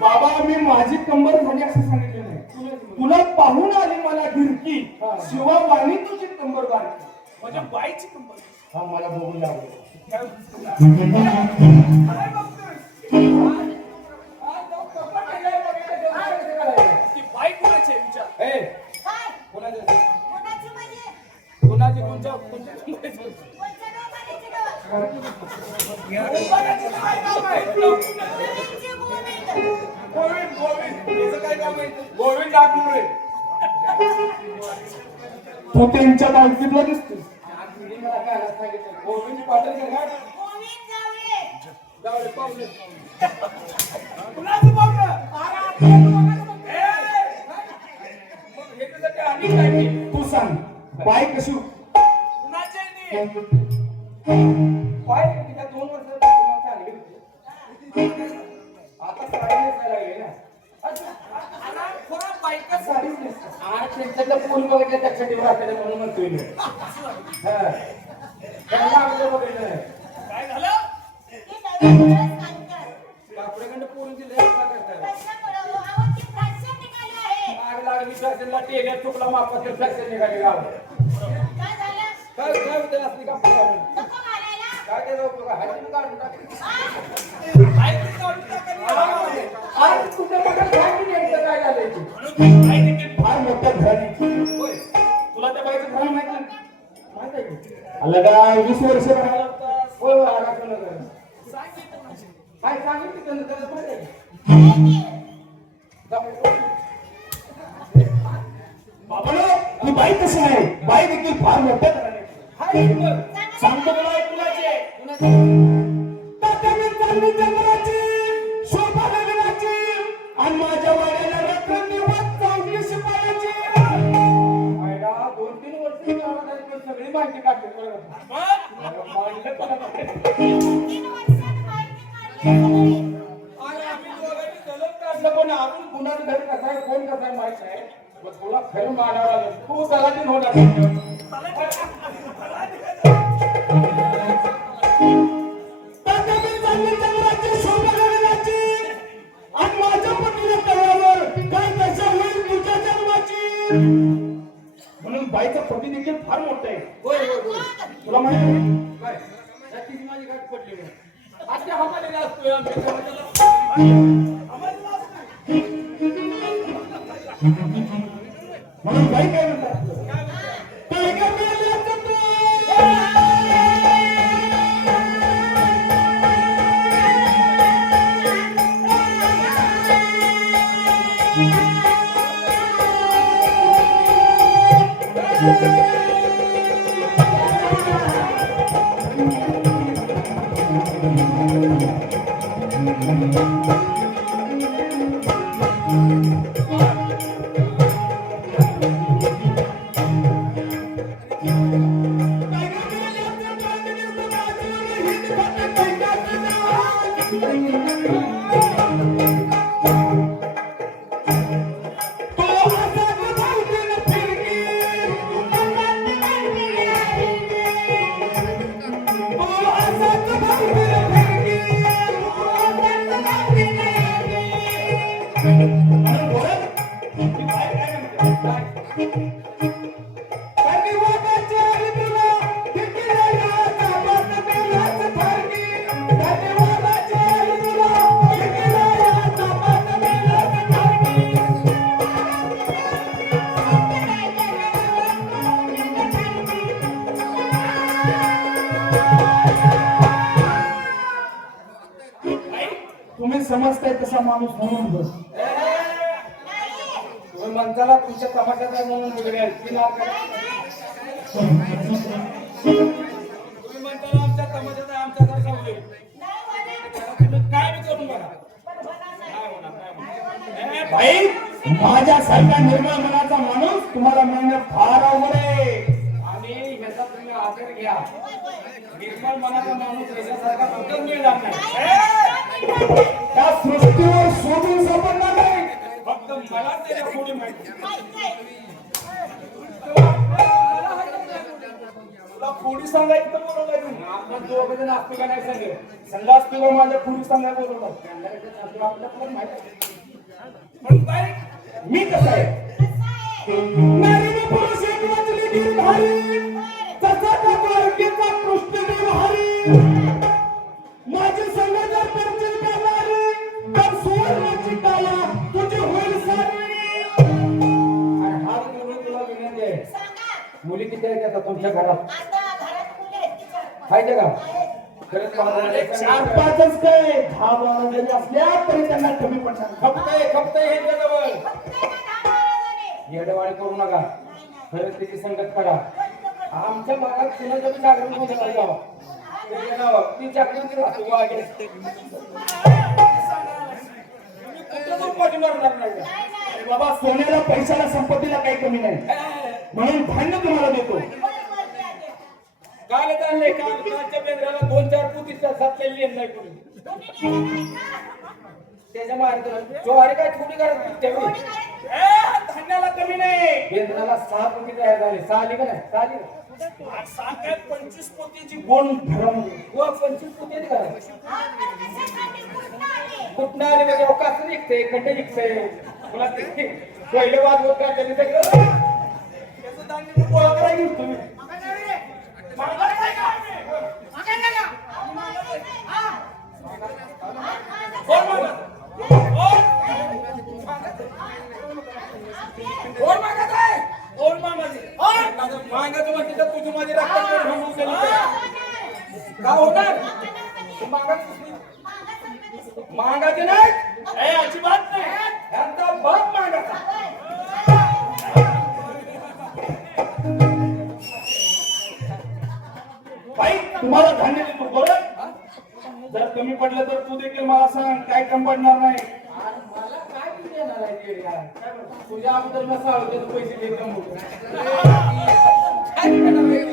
बाबा मी माझी कंबर झाली असं सांगितलं नाही तुला पाहून आली मला गिरकी. शिवा वाणी तुझी कंबर बारकी म्हणजे बाईची कंपनी हा मला बघून लागलं. गोविंद. गोविंद गोविंद आगमुळे तू त्यांच्या बालकीतला दिसतो गोविंद पाटील का. जाऊ. कुणाचं पाहुणं? तू सांग बाय कशी कुणाची पूल बघितलं त्याच्या टीव्ही आपल्याला म्हणून म्हणतोय मी. त्यांना अगोदर बघितलं काय झालं ती. आपल्याकडे पूल दिले ती. आग लागली फॅशनला टेल्या चुकला मापाचं फॅशन निघाली गाव काय झालं? काय काय होतं असली का काय नको घालायला? त्याचा उपयोग आहे? हाय तुम्ही काढून टाका. हा? बाई ती काढून टाकायची. आज तुझ्या मनात काय ते? देखील फार मोठं. होय. माहीत नाही माहीत आहे की? आलं का वीस वर्ष राहिला? होय. काय सांगितलं त्यांना माहीत आहे? बाबांनो, ही बाई कशी नाही बाई देखील फार मोठ्या. सांगतो तुला सगळी माहिती काढलं, पण अजून कुणाचं घर कसं आहे, कोण कसा आहे माहीत आहे तुला खरं मानावं लागेल. तू तलाठीच होणार. बाईचा पती देखील फार मोठा आहे होय, होय, होय. तुला माहिती आहे? काय त्याचीच माझी गाठ पडली नाही. आजच्या हमालीला असतोय आमच्या समाजाला. आम्हाला असतंय. म्हणून बाई काय म्हणतात काय तुम्ही समजताय तसा माणूस म्हणून बस. माणसाला तुमच्या तमाशाचा म्हणून नाव काय? तुम्ही म्हणताना आमच्या आहे, आमच्यासारखा होईल काय करून बघा भाई माझ्यासारखा निर्मळ मनाचा माणूस तुम्हाला मिळणं फार अवघड आहे. आणि ह्याचा तुम्ही आदर घ्या. निर्मळ मनाचा माणूस याच्यासारखा कुठंच मिळणार नाही. मला त्याच्या थोडी माहिती तुला थोडी सांगायचं तर बोलवलंय आपण दोघं जण असतो का नाही सांगे संघ असतो का माझ्या पुरुष संघा त्यांना कसं माहिती पण मी कसं आहे? कसं पुरुष एक तसा द्वारकेचा हरी. तुमच्या घरात? आता घरात मुली आहेत की. खरंच चार पाचच काय? दहा बारा जरी असल्या तरी त्यांना कमी पडणार खपतय खपतय हे करू नका. नाही, नाही. खरंच त्याची संगत करा. आमच्या भागात कुणाचं बी जागरण. त्याचं नाव, ती जागृती राहतो बाबा सोन्याला पैशाला संपत्तीला काही कमी नाही. म्हणून धान्य तुम्हाला देतो. काल चाललंय काल कालच्या बेंद्राला दोन चार पुतीस साचलेली नाही कोणी नेलं नाही का? त्याच्या मार्ग ज्वारी काय थोडी करत कोणी धान्याला कमी नाही केंद्राला सहा पोती तयार झाले सहा आली का नाही सहा आली का? पंचवीस पोतीची कोण घरामध्ये व पंचवीस पोती आहेत का? हा, कुठनं आली? म्हणजे अवकाश निघते खड्डे निघते पुन्हा ते पहिले वाजवत का त्यांनी त्याचं धान्य मी गोळा करायला घेऊन तुम्ही मागायचं म्हणते तर तुझी माझी रक्कम थांबवू केली? का होणार मागत नाही. मागायचे नाही अजिबात नाही यांचा बाप मागायचा बाई तुम्हाला धान्य देतो बरं जर कमी पडलं तर तू देखील मला सांग काय कमी पडणार नाही मला काय देणार आहे? तुझ्या अगोदर तर पैसे देत